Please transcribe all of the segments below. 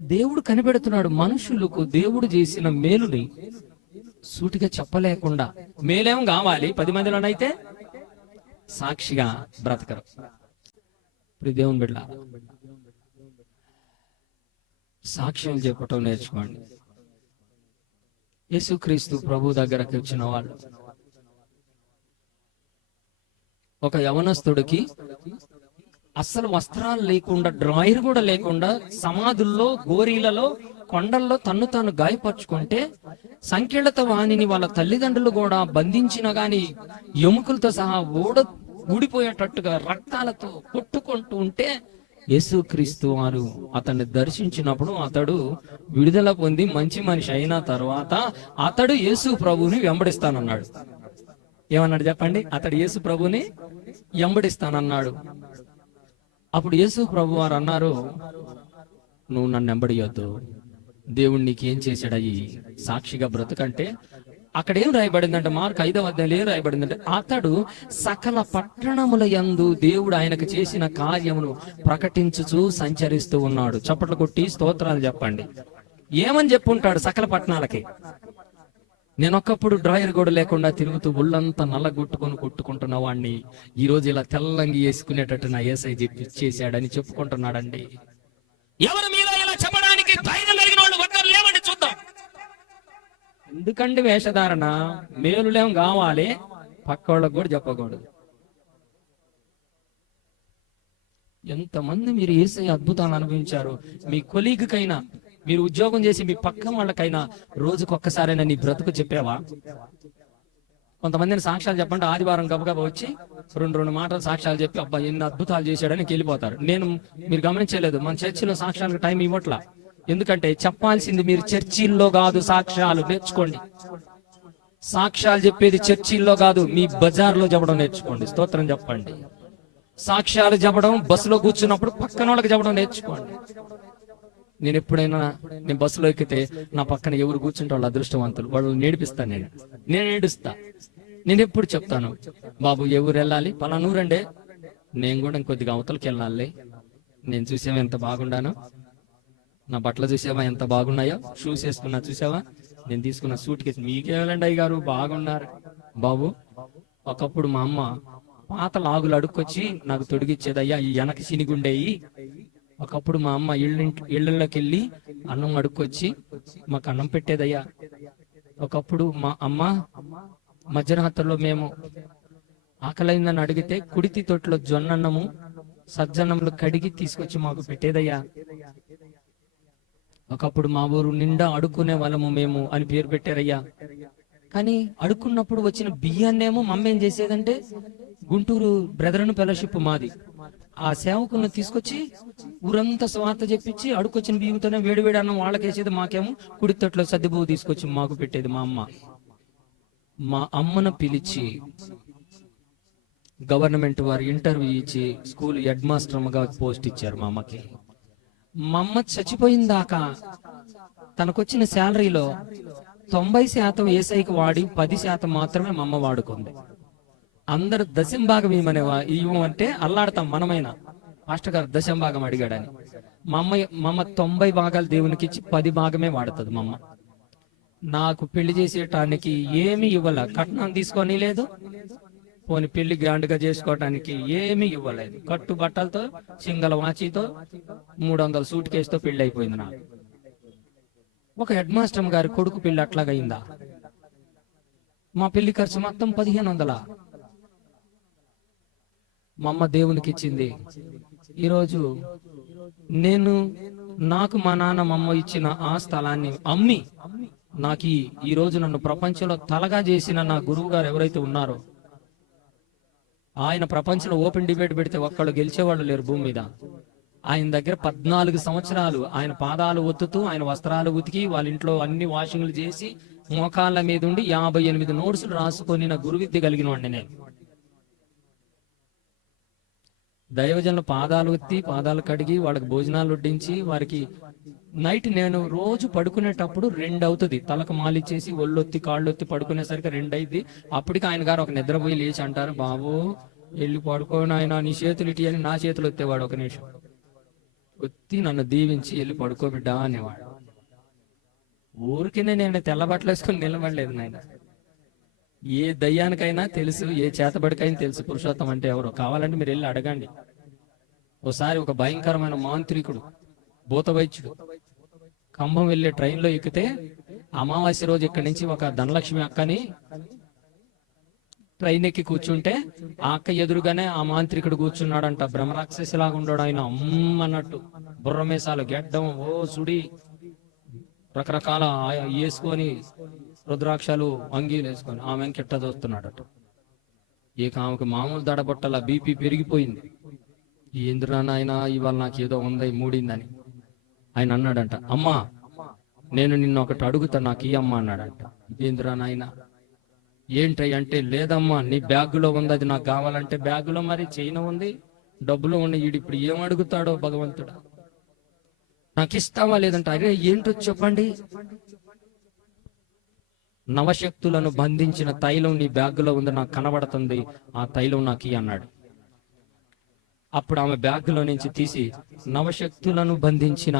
దేవుడు కనిపెడుతున్నాడు. మనుషులకు దేవుడు చేసిన మేలుని సూటిగా చెప్పలేకుండా, మేలేం కావాలి 10 మందిలోనైతే సాక్షిగా బ్రతకరు. ఇప్పుడు దేవుని బిడ్డ సాక్ష్యం చెప్పటం నేర్చుకోండి. యేసుక్రీస్తు ప్రభు దగ్గరకు వచ్చిన వాళ్ళు, ఒక యవనస్తుడికి అస్సలు వస్త్రాలు లేకుండా, డ్రాయర్ కూడా లేకుండా, సమాధుల్లో, గోరీలలో, కొండల్లో తన్ను తాను గాయపరుచుకుంటే, సంకీర్ణత వాణిని వాళ్ళ తల్లిదండ్రులు కూడా బంధించిన గాని ఎముకలతో సహా ఊడిపోయేటట్టుగా రక్తాలతో కొట్టుకుంటూ ఉంటే, యేసుక్రీస్తు వారు అతన్ని దర్శించినప్పుడు అతడు విడుదల పొంది మంచి మనిషి అయిన తర్వాత అతడు యేసు ప్రభువుని వెంబడిస్తానన్నాడు. ఏమన్నాడు చెప్పండి? అతడు యేసు ప్రభుని వెంబడిస్తానన్నాడు. అప్పుడు యేసు ప్రభు వారు అన్నారు, నువ్వు నన్ను వెంబడియొద్దు, దేవుడు నీకేం చేశాడయి సాక్షిగా బ్రతుకంటే. అక్కడ ఏం రాయబడిందంటే, మార్కు 5వ అధ్యాయంలో ఏం రాయబడిందంటే, అతడు సకల పట్టణముల యందు దేవుడు ఆయనకు చేసిన కార్యమును ప్రకటించుచు సంచరిస్తూ ఉన్నాడు. చప్పట్లు కొట్టి స్తోత్రాలు చెప్పండి. ఏమని చెప్పుంటాడు సకల పట్టణాలకి? నేను ఒకప్పుడు డ్రాయర్ కూడా లేకుండా తిరుగుతూ ఒళ్ళంతా కొట్టుకుంటున్న వాడిని ఈ రోజు ఇలా తెల్లంగి వేసుకునేటట్టు నా యేసయ్య చేశాడని చెప్పుకుంటున్నాడండి. ఎవరి మీద ఇలా చెప్పడానికి ధైర్యం కలిగిన వాళ్ళు ఒక్కరు లేవండి చూద్దాం. ఎందుకంటే వేషధారణ, మేలులేం కావాలి, పక్క వాళ్ళకు కూడా చెప్పకూడదు. ఎంతమంది మీరు యేసయ్య అద్భుతాలు అనుభవించారు. మీ కొలీగ్కైనా, మీరు ఉద్యోగం చేసి మీ పక్క వాళ్ళకైనా రోజుకొక్కసారైనా నీ బ్రతుకు చెప్పావా? కొంతమందిని సాక్ష్యాలు చెప్పండి, ఆదివారం గబగబా వచ్చి రెండు మాటలు సాక్ష్యాలు చెప్పి అబ్బా ఎన్ని అద్భుతాలు చేశాడని వెళ్ళిపోతారు. మీరు గమనించలేదు, మన చర్చిలో సాక్ష్యాలకు టైం ఇవ్వట్లా. ఎందుకంటే చెప్పాల్సింది మీరు చర్చిల్లో కాదు, సాక్ష్యాలు నేర్చుకోండి. సాక్ష్యాలు చెప్పేది చర్చిల్లో కాదు, మీ బజార్లో చెప్పడం నేర్చుకోండి. స్తోత్రం చెప్పండి. సాక్ష్యాలు చెప్పడం బస్సులో కూర్చున్నప్పుడు పక్కన వాళ్ళకి చెప్పడం నేర్చుకోండి. నేను బస్సులో ఎక్కితే నా పక్కన ఎవరు కూర్చుంటే వాళ్ళు అదృష్టవంతులు, వాళ్ళు నేర్పిస్తాను. నేను నేర్పిస్తా. నేను ఎప్పుడు చెప్తాను, బాబు ఎవరు వెళ్ళాలి, పలానూరండే, నేను కూడా ఇంకొద్దిగా అవతలకి వెళ్ళాలి. నేను చూసావా ఎంత బాగుండానో, నా బట్టలు చూసావా ఎంత బాగున్నాయో, షూస్ వేసుకున్నా చూసావా, నేను తీసుకున్న సూట్ కేసు మీకేవాలండి అయ్య గారు బాగున్నారు. బాబు ఒకప్పుడు మా అమ్మ పాత లాగులు అడుక్కొచ్చి నాకు తొడిగిచ్చేదయ్యా, ఈ వెనక చినిగుండేయి. ఒకప్పుడు మా అమ్మ ఇళ్ళకి వెళ్ళి అన్నం అడుక్కొచ్చి మాకు అన్నం పెట్టేదయ్యా. ఒకప్పుడు మా అమ్మ మధ్యరాత్రిలో మేము ఆకలైందని అడిగితే కుడితి తొట్లో జొన్నన్నము సజ్జన్నములు కడిగి తీసుకొచ్చి మాకు పెట్టేదయ్యా. ఒకప్పుడు మా ఊరు నిండా అడుక్కునే వాళ్ళము మేము అని పేరు పెట్టారయ్యా. కానీ అడుక్కున్నప్పుడు వచ్చిన బియ్యాన్నేమో మమ్మ ఏం చేసేదంటే, గుంటూరు బ్రదరన్ ఫెలోషిప్ మాది, ఆ సేవకులను తీసుకొచ్చి ఊరంతా స్వార్థ చెప్పించి అడుకొచ్చిన బియ్యంతోనే వేడివేడి అన్నం వాళ్ళకేసేది, మాకేమో కుడి తొట్లో సర్దిబువ్వు తీసుకొచ్చి మాకు పెట్టేది మా అమ్మ. మా అమ్మను పిలిచి గవర్నమెంట్ వారు ఇంటర్వ్యూ ఇచ్చి స్కూల్ హెడ్ మాస్టర్గా పోస్ట్ ఇచ్చారు మా అమ్మకి. మా అమ్మ చచ్చిపోయిందాకా తనకొచ్చిన శాలరీలో 90% యేసయ్యకి వాడి 10% మాత్రమే మా అమ్మ వాడుకుంది. అందరు దశంభాగం ఇవ్వమంటే అల్లాడతాం మనమైనా. మాస్టర్ గారు దశంభాగం అడిగాడని మా అమ్మ 90 భాగాలు దేవునికి ఇచ్చి 10 భాగమే వాడుతుంది మా అమ్మ. నాకు పెళ్లి చేసేటానికి ఏమి ఇవ్వలే, కట్నం తీసుకొని లేదు, పోని పెళ్లి గ్రాండ్ గా చేసుకోవటానికి ఏమీ ఇవ్వలేదు. కట్టు బట్టలతో, సింగల్ వాచితో, 300 సూట్ కేసుతో పెళ్లి అయిపోయింది నాకు. ఒక హెడ్ మాస్టర్ గారి కొడుకు పెళ్లి అట్లాగయిందా? మా పెళ్లి ఖర్చు మొత్తం 1500. మా అమ్మ దేవునికి ఇచ్చింది. ఈరోజు నాకు మా నాన్న మా అమ్మ ఇచ్చిన ఆ స్థలాన్ని అమ్మి నాకు ఈ రోజు నన్ను ప్రపంచంలో తలగా చేసిన నా గురువు గారు ఎవరైతే ఉన్నారో, ఆయన ప్రపంచంలో ఓపెన్ డిబేట్ పెడితే ఒక్కళ్ళు గెలిచేవాళ్ళు లేరు భూమి మీద. ఆయన దగ్గర 14 సంవత్సరాలు ఆయన పాదాలు ఒత్తుతూ, ఆయన వస్త్రాలు ఉతికి, వాళ్ళ ఇంట్లో అన్ని వాషింగ్లు చేసి, మోకాళ్ళ మీద ఉండి 58 నోట్సులు రాసుకొని నా గురు విద్య కలిగిన వాడిని నేను. దైవజనుల పాదాలు ఒత్తి, పాదాలు కడిగి, వాళ్ళకి భోజనాలు వడ్డించి, వారికి నైట్ నేను రోజు పడుకునేటప్పుడు 2 అవుతుంది. తలకు మాలిచ్చేసి ఒళ్ళొత్తి కాళ్ళొత్తి పడుకునేసరికి 2 అయింది. అప్పటికి ఆయన గారు ఒక నిద్రపోయి లేచి అంటారు, బాబు వెళ్ళి పడుకోని ఆయన నీ చేతులు ఇటీ అని నా చేతులు ఎత్తేవాడు. ఒక నిమిషం ఒత్తి నన్ను దీవించి వెళ్ళి పడుకోబిడ్డా అనేవాడు. ఊరికినే నేను తెల్ల బట్టలు వేసుకుని నిలబడలేదు నాయన. ఏ దయ్యానికైనా తెలుసు, ఏ చేతబడికైనా తెలుసు పురుషోత్తం అంటే ఎవరో. కావాలంటే మీరు వెళ్ళి అడగండి. ఓసారి ఒక భయంకరమైన మాంత్రికుడు, భూత వైద్యుడు ఖమ్మం వెళ్ళే ట్రైన్లో ఎక్కితే అమావాస్య రోజు ఇక్కడి నుంచి ఒక ధనలక్ష్మి అక్కని ట్రైన్ ఎక్కి కూర్చుంటే ఆ అక్క ఎదురుగానే ఆ మాంత్రికుడు కూర్చున్నాడంట. బ్రహ్మరాక్షసిలాగా ఉన్నాడు ఆయన. అన్నట్టు బుర్రమేసాలు, గెడ్డం, ఓ సుడి రకరకాల వేసుకొని, రుద్రాక్షలు, అంగీలు వేసుకొని ఆమె కిట్ట చూస్తున్నాడట. ఇక ఆమెకు మామూలు దడబొట్టల బీపీ పెరిగిపోయింది. ఏంద్రా నాయన, ఇవాళ నాకు ఏదో ఉంది, మూడిందని. ఆయన అన్నాడంట, అమ్మా నేను నిన్న ఒకటి అడుగుతా, నాకు ఈ అమ్మ అన్నాడంట. ఇదేంద్రా నాయన ఏంటై అంటే, లేదమ్మా నీ బ్యాగులో ఉంది, అది నాకు కావాలంటే. బ్యాగులో మరి చైన్ ఉంది, డబ్బులు ఉన్నాయి. ఈడు ఇప్పుడు ఏం అడుగుతాడో భగవంతుడా, నాకు ఇస్తావా లేదంట. అరే ఏంటో చెప్పండి. నవశక్తులను బంధించిన తైలం నీ బ్యాగులో ఉంది, నాకు కనబడుతుంది, ఆ తైలం నాకు ఇయ్యి అన్నాడు. అప్పుడు ఆమె బ్యాగులో నుంచి తీసి నవశక్తులను బంధించిన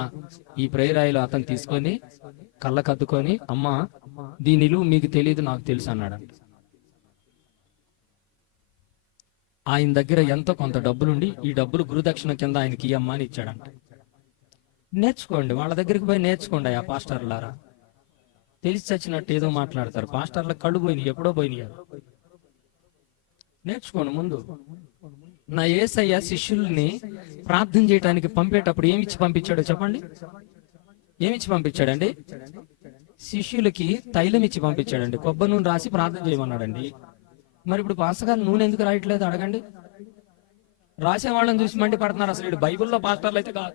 ఈ ప్రేరాయిలు అతను తీసుకొని కళ్ళకద్దుకొని, అమ్మా దీని నిలువ మీకు తెలియదు, నాకు తెలుసు అన్నాడంట. ఆయన దగ్గర ఎంతో కొంత డబ్బులుండి, ఈ డబ్బులు గురుదక్షిణ కింద ఆయనకి ఇయ్యమ్మా అని ఇచ్చాడంట. నేర్చుకోండి, వాళ్ళ దగ్గరికి పోయి నేర్చుకోండి. ఆ పాస్టర్లారా తెలిసి చచ్చినట్టు ఏదో మాట్లాడతారు. పాస్టర్ల కళ్ళు పోయినాయి, ఎప్పుడో పోయినాయి. నేర్చుకోండి ముందు. నా యేసయ్య శిష్యుల్ని ప్రార్థన చేయడానికి పంపేటప్పుడు ఏమిచ్చి పంపించాడో చెప్పండి. ఏమిచ్చి పంపించాడండి? శిష్యులకి తైలం ఇచ్చి పంపించాడండి. కొబ్బరి నూనె రాసి ప్రార్థన చేయమన్నాడండి. మరి ఇప్పుడు పాస్టర్ నూనె ఎందుకు రాయట్లేదు అడగండి. రాసేవాళ్ళని చూసి మండి పడుతున్నారు. అసలు వీడు బైబిల్లో పాస్టర్లు అయితే కాదు,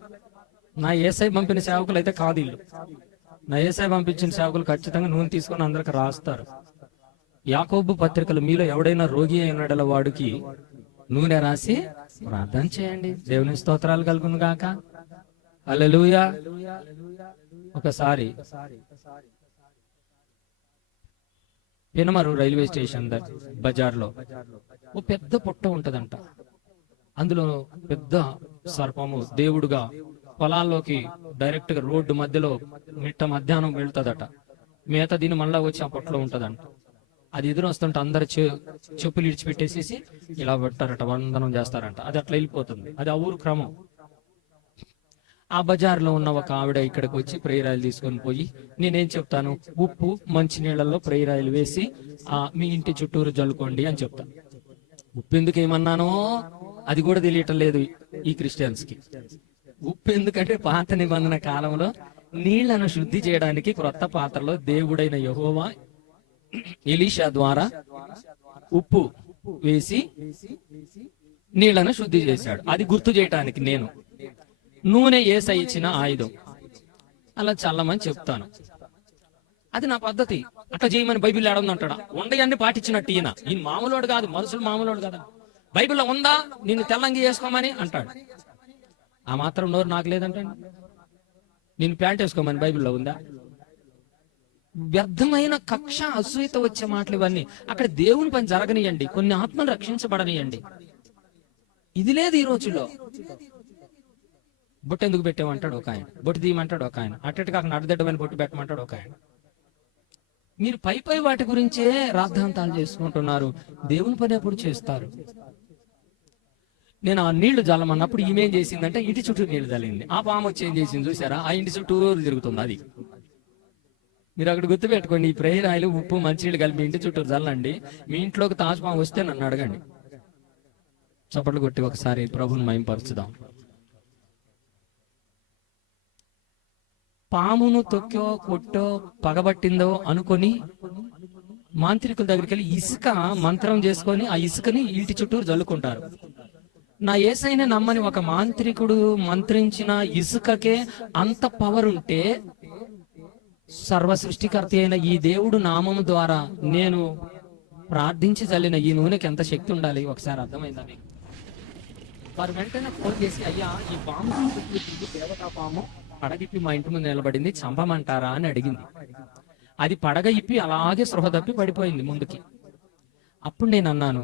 నా యేసయ్య పంపిన సేవకులు అయితే కాదు వీళ్ళు. నా యేసయ్య పంపించిన సేవకులు ఖచ్చితంగా నూనె తీసుకొని అందరికి రాస్తారు. యాకోబు పత్రికలు, మీలో ఎవడైనా రోగి అయినాడల వాడికి నూనె రాసి ప్రార్థన చేయండి, దేవుని స్తోత్రాలు కలుగును గాక. హల్లెలూయా. ఒకసారి పెనమరు రైల్వే స్టేషన్ బజార్లో ఓ పెద్ద పుట్ట ఉంటదంట. అందులో పెద్ద సర్పము దేవుడుగా పొలాల్లోకి డైరెక్ట్ గా రోడ్డు మధ్యలో మిట్ట మధ్యాహ్నం వెళ్తుందట. మిగతా దీని మళ్ళా వచ్చి ఆ పొట్టలో ఉంటదంట. అది ఎదురు వస్తుంటే అందరు చెప్పులు ఇడిచిపెట్టేసేసి ఇలా పెట్టారట, వందనం చేస్తారంట. అది అట్లా వెళ్ళిపోతుంది. అది ఆ ఊరు క్రమం. ఆ బజార్లో ఉన్న ఒక ఆవిడ ఇక్కడికి వచ్చి ప్రేరాయిలు తీసుకొని పోయి, నేనేం చెప్తాను, ఉప్పు మంచినీళ్లలో ప్రేరాయిలు వేసి మీ ఇంటి చుట్టూరు జల్లుకోండి అని చెప్తాను. ఉప్పు ఎందుకు ఏమన్నానో అది కూడా తెలియటం లేదు ఈ క్రిస్టియన్స్ కి. ఉప్పు ఎందుకంటే పాత నిబంధన కాలంలో నీళ్లను శుద్ధి చేయడానికి క్రొత్త పాత్రలో దేవుడైన యెహోవా ఎలీషా ద్వారా ఉప్పు వేసి నీళ్లను శుద్ధి చేశాడు. అది గుర్తు చేయటానికి నేను నూనె యేసయ్య ఇచ్చిన ఆయుధం అలా చల్లమని చెప్తాను. అది నా పద్ధతి. అట్లా చేయమని బైబిల్ ఏడుందంటాడా? ఉండయన్ని పాటించినట్టు ఈయన మామూలుడు కాదు, మనుషులు మామూలుడు కదా. బైబిల్లో ఉందా నిన్ను తెల్లంగి వేసుకోమని అంటాడు. ఆ మాత్రం నోరు నాకు లేదంటే నేను ప్యాంట్ వేసుకోమని బైబిల్లో ఉందా? వ్యర్థమైన కక్ష, అసూయత వచ్చే మాటలు ఇవన్నీ. అక్కడ దేవుని పని జరగనియండి, కొన్ని ఆత్మలు రక్షించబడనియండి. ఇది లేదు ఈ రోజుల్లో. బొట్టు ఎందుకు పెట్టామంటాడు ఒక ఆయన, బొట్టు తీయమంటాడు ఒక ఆయన, అట్టటి కాకుండా అడ్డదిడ్డమైన బొట్టు పెట్టమంటాడు ఒక ఆయన. మీరు పై పై వాటి గురించే రాద్ధాంతాలు చేసుకుంటున్నారు. దేవుని పని ఎప్పుడు చేస్తారు? నేను ఆ నీళ్లు జల్లమన్నప్పుడు ఈమెం చేసిందంటే ఇంటి చుట్టూ నీళ్లు జల్లింది. ఆ పాము వచ్చి ఏం చేసింది చూసారా? ఆ ఇంటి చుట్టూ తిరుగుతుంది. అది మీరు అక్కడ గుర్తుపెట్టుకోండి. ఈ ప్రేయర్ ఆయిల్, ఉప్పు, మంచినీళ్ళు కలిపి ఇంటి చుట్టూ జల్లండి. మీ ఇంట్లోకి తాజుపాము వస్తే నన్ను అడగండి. చప్పట్లు కొట్టి ఒకసారి ప్రభుని మహిమపరచుదాం. పామును తొక్కో కొట్టో పగబట్టిందో అనుకొని మాంత్రికుల దగ్గరికి వెళ్ళి ఇసుక మంత్రం చేసుకొని ఆ ఇసుకని ఇంటి చుట్టూరు జల్లుకుంటారు. నా యేసయ్యని నమ్మని ఒక మాంత్రికుడు మంత్రించిన ఇసుకకే అంత పవర్ ఉంటే, సర్వ సృష్టికర్త అయిన ఈ దేవుడు నామము ద్వారా నేను ప్రార్థించి చల్లిన ఈ నూనెకి ఎంత శక్తి ఉండాలి ఒకసారి అర్థమైందా మీకు? వారు వెంటనే ఫోన్ చేసి, అయ్యా ఈ పాము దేవతా పాము పడగిప్పి మా ఇంటి ముందు నిలబడింది, చంపమంటారా అని అడిగింది. అది పడగ ఇప్పి అలాగే స్పృహ తప్పి పడిపోయింది ముందుకి. అప్పుడు నేను అన్నాను,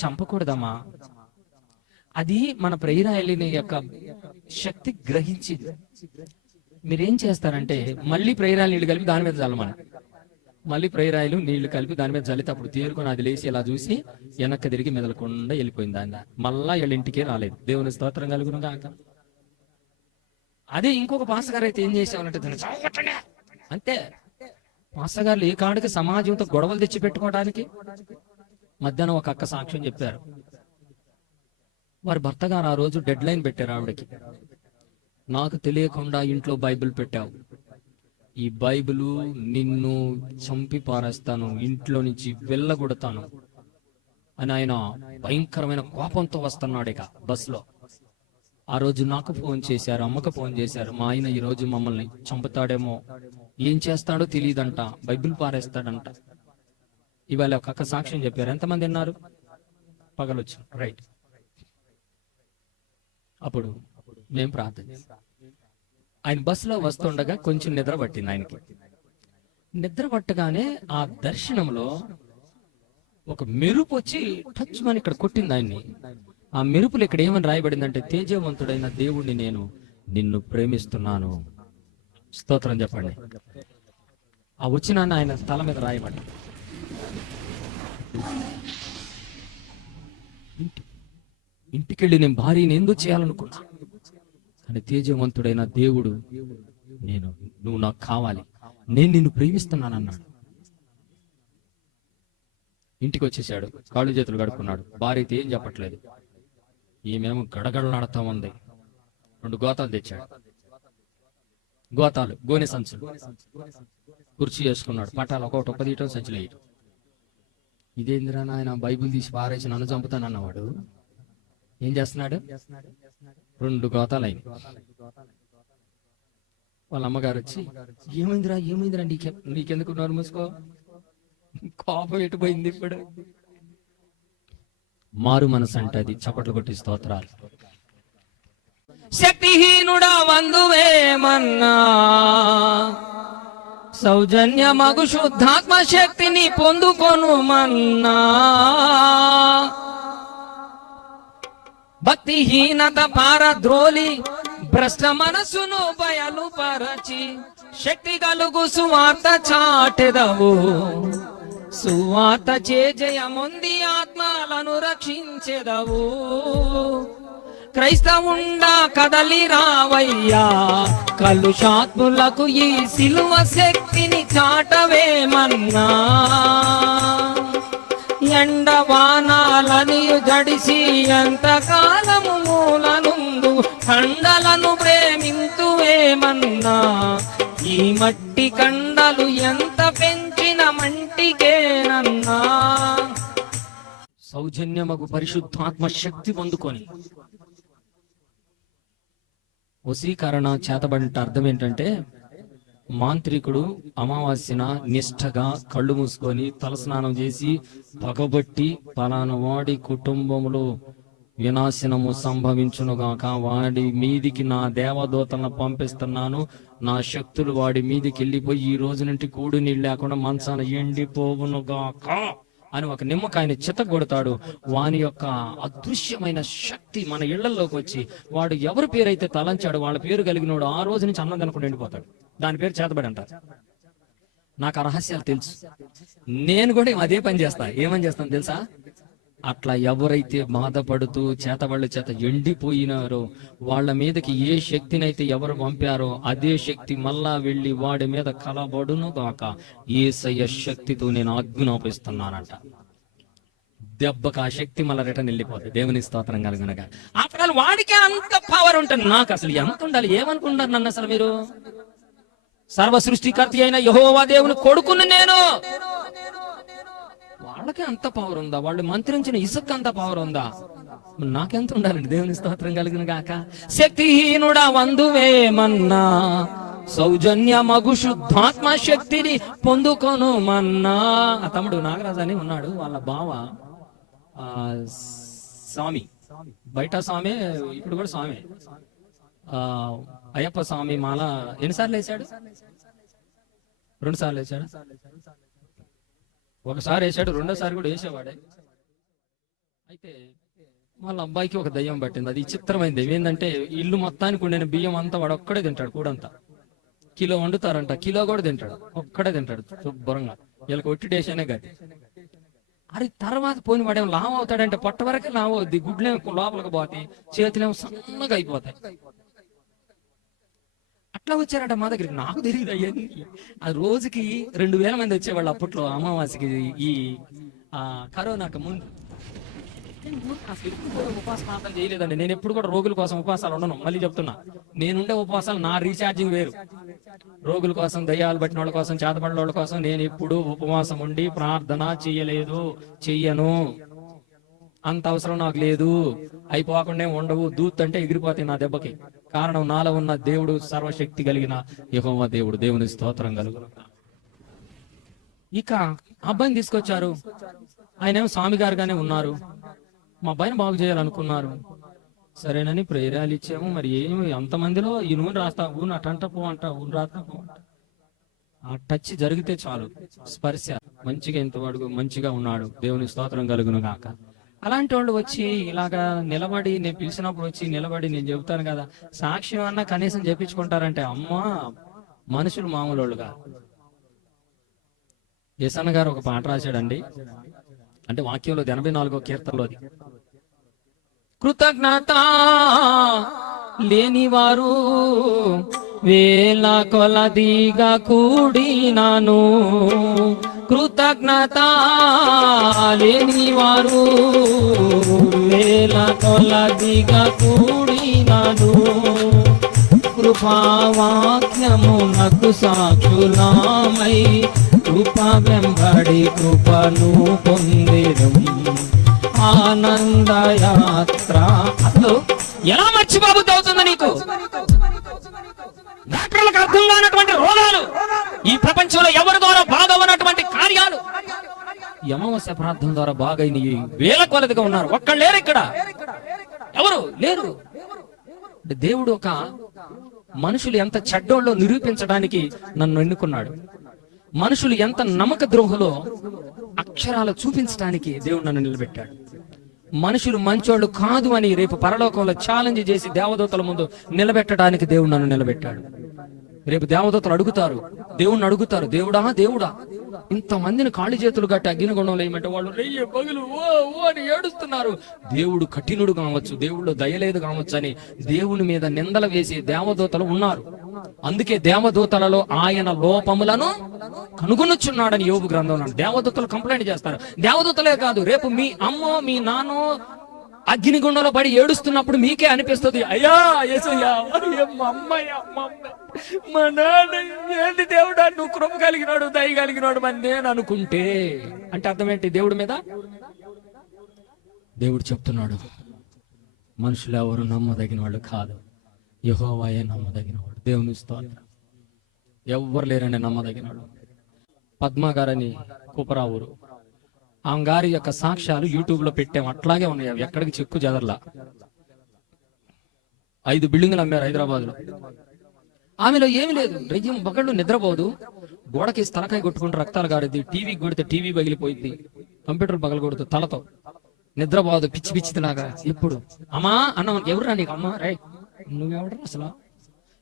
చంపకూడదమ్మా, అది మన ప్రేయర్ ఆయిల్ యొక్క శక్తి గ్రహించింది. మీరేం చేస్తారంటే మళ్ళీ ప్రేయర్ ఆయిల్ నీళ్లు కలిపి దాని మీద చల్లమని, మళ్ళీ ప్రేయర్ ఆయిల్ నీళ్లు కలిపి దాని మీద చల్లితే అప్పుడు తేరుకొని అది లేచి ఇలా చూసి వెనక్కి తిరిగి మెదలకుండా వెళ్ళిపోయింది. దాని మళ్ళా వీళ్ళ ఇంటికే రాలేదు. దేవుని స్తోత్రం కలుగును గాక. అదే ఇంకొక పాస్టర్ గారు అయితే ఏం చేసేవాళ్ళంటే దాన్ని చావగొట్టండి అంతే. పాస్టర్ గారు ఏ కాడికి సమాజంతో గొడవలు తెచ్చి పెట్టుకోవడానికి. మధ్యాహ్నం ఒక అక్క సాక్ష్యం చెప్పారు. వారి భర్త గారు ఆ రోజు డెడ్ లైన్ పెట్టారు ఆవిడకి. నాకు తెలియకుండా ఇంట్లో బైబిల్ పెట్టావు, ఈ బైబిల్ నిన్ను చంపి పారేస్తాను, ఇంట్లో నుంచి వెళ్ళగొడతాను అని ఆయన భయంకరమైన కోపంతో వస్తున్నాడు ఇక బస్సులో. ఆ రోజు నాకు ఫోన్ చేశారు, అమ్మకు ఫోన్ చేశారు. మా ఆయన ఈ రోజు మమ్మల్ని చంపుతాడేమో, ఏం చేస్తాడో తెలియదంట, బైబిల్ పారేస్తాడంట. ఇవాళ ఒక అక్క సాక్ష్యం చెప్పారు. ఎంతమంది విన్నారు? పగలొచ్చు రైట్. అప్పుడు మేము ప్రార్థన, ఆయన బస్సులో వస్తుండగా కొంచెం నిద్ర పట్టింది ఆయనకి. నిద్ర పట్టగానే ఆ దర్శనంలో ఒక మెరుపు వచ్చి టచ్ అని ఇక్కడ కొట్టింది ఆయన్ని. ఆ మెరుపులు ఇక్కడ ఏమని రాయబడిందంటే, తేజవంతుడైన దేవుణ్ణి నేను నిన్ను ప్రేమిస్తున్నాను. స్తోత్రం చెప్పండి. ఆ వచ్చిన ఆయన తల మీద రాయబడి ఇంటికెళ్ళి నేను భార్యని ఎందుకు చేయాలనుకున్నా, కానీ తేజవంతుడైన దేవుడు నువ్వు నాకు కావాలి, నేను నిన్ను ప్రేమిస్తున్నాను అన్నాడు. ఇంటికి వచ్చేసాడు, కాళ్ళు చేతులు కడుక్కున్నాడు. భార్య అయితే ఏం చెప్పట్లేదు. ఈమెమో గడగడలాడుతూ ఉంది. 2 గోతాలు తెచ్చాడు. గోతాలు గోనె సంచులు కుర్చీ చేసుకున్నాడు. పట్టాలు ఒక్కొక్కటి ఒక్కదీయటం, సంచులు వేయటం. ఇదేందిరా నాయన, బైబిల్ తీసి పారేసి నన్ను చంపుతానన్నవాడు ఏం చేస్తున్నాడు? 2 గోతాలు అయింది. వాళ్ళ అమ్మగారు వచ్చి, ఏమైందిరా నీకెందుకు నోరు మూసుకో, కోపం ఎటుపోయింది ఇప్పుడు. మారు మనసు అంటే అది. చప్పట్లు కొట్టి స్తోత్రాలు. శక్తిహీనుడా వందువేమన్నా, సౌజన్య మగు శుద్ధాత్మ శక్తిని పొందుకొను మన్నా. భక్తిహీనత పారద్రోలి భ్రష్ట మనసును బయలుపరచి శక్తి కలుగు సువార్త చాటెదవు. సువార్త చే జయముంది ఆత్మలను రక్షించెదవు. క్రైస్తవుండా కదలి రావయ్యా, కలుషాత్ములకు ఈ సిలువ శక్తిని చాటవేమన్నా. ఎండవానాలనియు జడిసి ఎంతకాలము మూలనుందు కండలను ప్రేమింతువేమన్నా. ఈ మట్టి కండలు ఎంత పెంచిన మంటికేనన్నా. సౌజన్యమగు పరిశుద్ధాత్మ శక్తి పొందుకొని వశీకరణ చేతబడిన అర్థం ఏంటంటే, మాంత్రికుడు అమావాస్యన నిష్ఠగా కళ్ళు మూసుకొని తలస్నానం చేసి పగబట్టి పలానా వాడి కుటుంబములో వినాశనము సంభవించునుగాక, వాడి మీదికి నా దేవదూతలను పంపిస్తున్నాను, నా శక్తులు వాడి మీదికి వెళ్ళిపోయి ఈ రోజు నుండి కూడు నీళ్ళు లేకుండా మంచాన ఎండిపోవునుగాక అని ఒక నిమ్మకాయని చితగొడతాడు. వాని యొక్క అదృశ్యమైన శక్తి మన ఇళ్లలోకి వచ్చి వాడు ఎవరి పేరైతే తలంచాడు వాళ్ళ పేరు కలిగినోడు ఆ రోజు నుంచి అన్నం తినకుండా ఎండిపోతాడు. దాని పేరు చేతబడి అంటారు. నాకు ఆ రహస్యాలు తెలుసు. నేను కూడా అదే పని చేస్తా. ఏమని చేస్తాను తెలుసా? అట్లా ఎవరైతే బాధపడుతూ చేతబళ్ళ చేత ఎండిపోయినారో వాళ్ళ మీదకి ఏ శక్తినైతే ఎవరు పంపారో అదే శక్తి మళ్ళా వెళ్ళి వాడి మీద కలబడును గాక. యేసయ్య శక్తితో నేను ఆజ్ఞాపిస్తున్నానంట. దెబ్బకు ఆ శక్తి మళ్ళీ రిటర్న్ వెళ్ళిపోతుంది. దేవుని స్తోత్రం కలుగునగా. అసలు వాడికి అంత పవర్ ఉంటుంది. నాకు అసలు ఎంత ఉండాలి? ఏమనుకుంటారు నన్ను అసలు మీరు? సర్వ సృష్టికర్త అయిన యెహోవా దేవుని కొడుకుని నేను. వాళ్ళకి అంత పవర్ ఉందా? వాళ్ళు మంత్రించిన ఇసుక అంత పవర్ ఉందా? నాకెంత ఉండాలండి? దేవుని స్తోత్రం కలిగిన గాక. శక్తిహీనుడా వందువేమన్నా, సౌజన్య మగు శుద్ధాత్మ శక్తిని పొందుకొను మన్నా. ఆ తమ్ముడు నాగరాజు అని ఉన్నాడు, వాళ్ళ బావ స్వామి, బయట స్వామి, ఇప్పుడు కూడా స్వామి. అయ్యప్ప స్వామి మాల ఎన్నిసార్లు వేసాడు? 2 సార్లు వేసాడు. ఒకసారి వేసాడు, రెండోసారి కూడా వేసేవాడే. అయితే వాళ్ళ అబ్బాయికి ఒక దయ్యం పట్టింది. అది విచిత్రమైన దయ్యం. ఏంటంటే ఇల్లు మొత్తానికి ఉండిన బియ్యం అంతా వాడు ఒక్కడే తింటాడు. కూడంతా కిలో వండుతారంట, కిలో కూడా తింటాడు, ఒక్కడే తింటాడు శుభ్రంగా. వీళ్ళకి ఒట్టిడేషనే గట్టి. అది తర్వాత పోయిన వాడేమో లావు అవుతాడంటే పొట్ట వరకే లావు అవుద్ది, గుడ్లేమో లోపలికి పోతాయి, చేతులేమో సన్నగా అయిపోతాయి. అట్లా వచ్చారట మా దగ్గరికి. నాకు తెలియదు అయ్యని. ఆ రోజుకి 2000 మంది వచ్చేవాళ్ళు అప్పట్లో అమావాస్యకి, ఈ కరోనాకు ముందు. అసలు ఎప్పుడు కూడా ఉపవాస ప్రార్థన చేయలేదండి. నేను ఎప్పుడు కూడా రోగుల కోసం ఉపవాసాలు ఉండను. మళ్ళీ చెప్తున్నా, నేనుండే ఉపవాసాలు నా రీఛార్జింగ్ వేరు. రోగుల కోసం, దయ్యాలు పట్టిన వాళ్ళ కోసం, చేతపడిన వాళ్ళ కోసం నేను ఎప్పుడు ఉపవాసం ఉండి ప్రార్థన చేయలేదు, చెయ్యను. అంత అవసరం నాకు లేదు. అయిపోకుండా ఉండవు. దూత్ అంటే ఎగిరిపోతాయి నా దెబ్బకి. కారణం నాలో ఉన్న దేవుడు సర్వశక్తి కలిగిన యెహోవా దేవుడు. దేవుని స్తోత్రం కలుగు. ఇక అబ్బాయిని తీసుకొచ్చారు. ఆయన ఏమో స్వామి గారుగానే ఉన్నారు. మా అబ్బాయిని బాగు చేయాలనుకున్నారు. సరేనని ప్రేరాలు ఇచ్చాము. మరి ఏమి అంతమందిలో ఈ నూనె రాస్తా, ఊను అటంట పో అంట, ఊను రాస్తా పో అంట. ఆ టచ్ జరిగితే చాలు, స్పర్శ మంచిగా, ఇంతవాడు మంచిగా ఉన్నాడు. దేవుని స్తోత్రం కలుగును గాక. అలాంటి వాళ్ళు వచ్చి ఇలాగా నిలబడి, నేను పిలిచినప్పుడు వచ్చి నిలబడి నేను చెబుతాను కదా, సాక్ష్యం అన్నా కనీసం చెప్పించుకుంటారంటే అమ్మా, మనుషులు మామూలు వాళ్ళుగా. యేసన్న గారు ఒక పాట రాశాడండి. అంటే వాక్యంలో 84వ కీర్తనలోది. కృతజ్ఞత లేనివారు వేల కొలదిగా కూడినాను, కృతజ్ఞత లేనివారు వేల కొలదిగా కూడినాను, కృపావాక్యమునకు సాక్షులామై కృప వెంబడి కృపను పొందిరం, ఆనందయాత్ర. అసలు ఎలా మర్చిపోబుద్ధి అవుతుంది నీకు? డాక్టర్లకు అర్థం కానటువంటి రోగాలు, ఈ ప్రపంచంలో ఎవరి ద్వారా బాగవనటువంటి కార్యాలు ఈ అమావాస్య ప్రార్థన ద్వారా బాగైన వేల కొలదిగా ఉన్నారు. ఒక్కళ్ళు లేరు ఇక్కడ, ఎవరు లేరు. దేవుడు ఒక మనుషులు ఎంత చెడ్డోళ్ళో నిరూపించడానికి నన్ను ఎన్నుకున్నాడు. మనుషులు ఎంత నమ్మక ద్రోహులో అక్షరాలు చూపించడానికి దేవుడు నన్ను నిలబెట్టాడు. మనుషులు మంచోళ్ళు కాదు అని రేపు పరలోకంలో ఛాలెంజ్ చేసి దేవదూతల ముందు నిలబెట్టడానికి దేవుడు నన్ను నిలబెట్టాడు. రేపు దేవదూతలు అడుగుతారు, దేవుణ్ణి అడుగుతారు, దేవుడా దేవుడా ఇంతమందిని కాళ్ళు చేతులు కట్టి అగ్నిగుండంలో ఏమంటే వాళ్ళు రెయ్య పగులు ఓ ఓ అని ఏడుస్తున్నారు. దేవుడు కఠినుడు కావచ్చు, దేవుళ్ళు దయలేదు కావచ్చు అని దేవుని మీద నిందలు వేసి దేవదూతలు ఉన్నారు. అందుకే దేవదూతలలో ఆయన లోపములను కనుగొనుచున్నాడని యోబు గ్రంథంలో దేవదూతలు కంప్లైంట్ చేస్తారు. దేవదూతలే కాదు, రేపు మీ అమ్మో మీ నాన్నో అగ్నిగుండంలో పడి ఏడుస్తున్నప్పుడు మీకే అనిపిస్తుంది, అయ్యా యేసయ్యా మా అమ్మయ్య మా నాన్న ఏంటి దేవుడా నువ్వు కృప కలిగినాడు, దయ కలిగినాడు అని నేను అనుకుంటే. అంటే అర్థం ఏంటి? దేవుడి మీద దేవుడు చెప్తున్నాడు, మనుషులు ఎవరు నమ్మదగిన వాళ్ళు కాదు, యెహోవాయే నమ్మదగినవాడు. దేవుని స్తోత్రం. ఎవ్వరు లేరండి నమ్మదగినవాడు. పద్మ గారని కుపరావురు, ఆమె గారి యొక్క సాక్ష్యాలు యూట్యూబ్ లో పెట్టాం, అట్లాగే ఉన్నాయి. అవి ఎక్కడికి చెక్కు చెదరలా. 5 బిల్డింగులు అమ్మారు హైదరాబాద్ లో. ఆమెలో ఏమి లేదు, రెయ్యం బగళ్ళు నిద్రపోదు, గోడకి తలకాయ కొట్టుకుంటూ రక్తాలు గారిద్ది, టీవీకి కొడితే టీవీ పగిలిపోయింది, కంప్యూటర్ పగలు కొడుతూ తలతో నిద్రపోదు, పిచ్చి పిచ్చిలాగా. ఎప్పుడు అమ్మా అన్న, ఎవరురా నీకు అమ్మ? రే నువ్వెవడరా అసలు?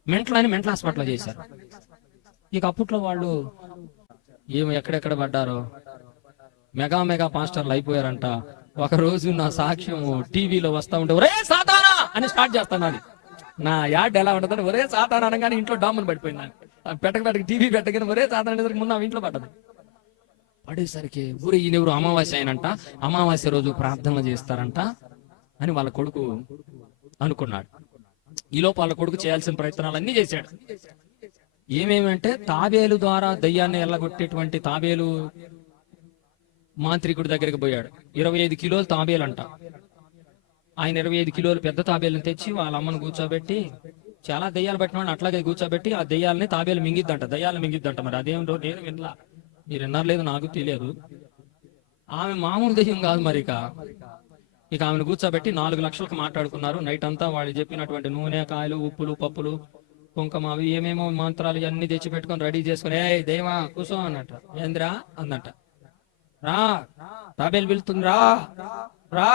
మెంటల్ హాస్పిటల్ చేశారు. ఇక అప్పట్లో వాళ్ళు ఏమి ఎక్కడెక్కడ పడ్డారో మెగా పాస్టర్లు అయిపోయారంట. ఒక రోజు నా సాక్ష్యం టీవీలో వస్తా ఉంటే ఒరే సాతానా అని స్టార్ట్ చేస్తాను. అది నా యాడ్ ఎలా ఉంటుందని ఒరే సాతానా అనగానే ఇంట్లో డాములు పడిపోయింది. పెట్టక టీవీ పెట్టగానే ఒరే సాతానా ముందు ఆ ఇంట్లో పడ్డది. పడేసరికి ఊరే ఈయనెవరు అమావాస్య అయినంట, అమావాస్య రోజు ప్రార్థనలు చేస్తారంట అని వాళ్ళ కొడుకు అనుకున్నాడు. ఈలోపు వాళ్ళ కొడుకు చేయాల్సిన ప్రయత్నాలు అన్ని చేశాడు. ఏమేమంటే తాబేలు ద్వారా దయ్యాన్ని ఎల్లగొట్టేటువంటి తాబేలు మాంత్రికుడి దగ్గరికి పోయాడు. 25 కిలోలు తాబేలు అంట. ఆయన 25 కిలోలు పెద్ద తాబేలను తెచ్చి వాళ్ళ అమ్మను కూర్చోబెట్టి, చాలా దయ్యాలు పట్టిన వాళ్ళని అట్లాగే కూర్చోబెట్టి ఆ దయ్యాలని తాబేలు మింగిద్దంట, దయ్యాలను మింగిద్దంట. మరి అదేమిటో నేను వినలా, మీరు విన్నారు లేదు నాకు తెలియదు. ఆమె మామూలు దయ్యం కాదు. మరి ఇక ఆమెను కూర్చోబెట్టి 4 లక్షలకు మాట్లాడుకున్నారు. నైట్ అంతా వాళ్ళు చెప్పినటువంటి నూనె, కాయలు, ఉప్పులు, పప్పులు, కుంకుమ అవి ఏమేమో మంత్రాలు అన్ని తెచ్చి పెట్టుకొని రెడీ చేసుకుని, ఏ దైవా కూర్చో అన్నట్ట. ఏంద్రా అందంట. రా తాబేలు వెళ్తుంది, రా రా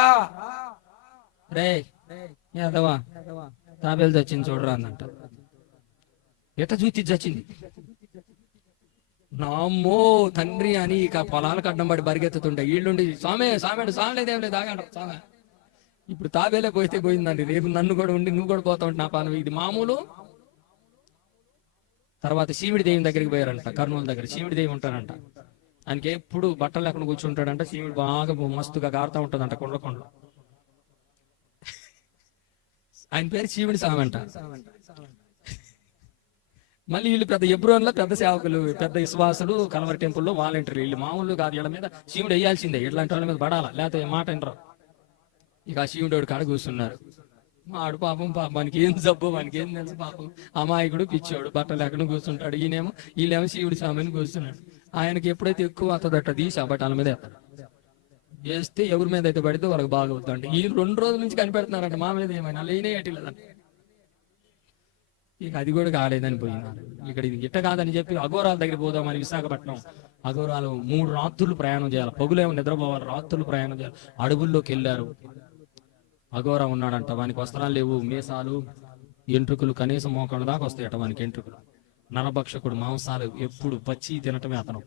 రే యాదవా తాబేలు చచ్చింది చూడరా అందంట. ఎట చూచి చచ్చింది. నామ్మో తండ్రి అని ఇక పొలాలకు అడ్డం పడి పరిగెత్తుతుంటే వీళ్ళుండి స్వామి స్వామి సామలేదేం లేదు ఆగంటారు స్వామి. ఇప్పుడు తాబేలే పోతే పోయిందండి, రేపు నన్ను కూడా ఉండి నువ్వు కూడా పోతా ఉంటే నా పాను ఇది మామూలు. తర్వాత శివుడి దేవి దగ్గరికి పోయారంట, కర్నూలు దగ్గర శివుడి దేవి ఉంటారంట. ఆయనకి ఎప్పుడు బట్టలు లేకుండా కూర్చుంటాడంట. శివుడు బాగా మస్తుగా గారుతా ఉంటుందంట కొండలో. ఆయన పేరు శివుడి స్వామి అంట. మళ్ళీ వీళ్ళు పెద్ద ఎబ్రోన్లో పెద్ద సేవకులు, పెద్ద విశ్వాసులు, కలవరి టెంపుల్లో వాలంటీర్లు. వీళ్ళు మామూలు కాదు, వీళ్ళ మీద శివుడు వేయాల్సిందే, ఇట్లాంటి వాళ్ళ మీద పడాలా, లేకపోతే మాట వినరు. ఇక ఆ శివుడు కాడ కూర్చున్నారు. ఆడు పాపం వానికి ఏం జబ్బు, వానికి ఏం తెలుసు పాపం, అమాయకుడు పిచ్చోడు బట్టలు లేకుండా కూర్చుంటాడు. వీళ్ళేమో శివుడి స్వామిని కూర్చున్నాడు. ఆయనకి ఎప్పుడైతే ఎక్కువ అవుతుందట తీసి ఆ బట్టల మీద వేస్తే ఎవరి మీద అయితే పడితే వాళ్ళకి బాగా అవుతుందండి. ఈ 2 రోజుల నుంచి కనిపెడుతున్నారంట మా మీద ఏమైనా లేనే ఎట్లేదంట. ఇక అది కూడా కాలేదని పోయినారు. ఇక్కడ ఇది గిట్ట కాదని చెప్పి అఘోరాల దగ్గర పోదామని విశాఖపట్నం. అఘోరాలు 3 రాత్రులు ప్రయాణం చేయాలి, పగులేమో నిద్రపోవాలి, రాత్రులు ప్రయాణం చేయాలి. అడవుల్లోకి వెళ్ళారు. అఘోరా ఉన్నాడంట, వానికి వస్త్రాలు లేవు, మీసాలు ఎంట్రుకలు కనీసం మోకాళ్ళ దాకా వస్తాయట వానికి ఎంట్రుకలు. నరభక్షకుడు, మాంసాలు ఎప్పుడు పచ్చి తినటమే అతను.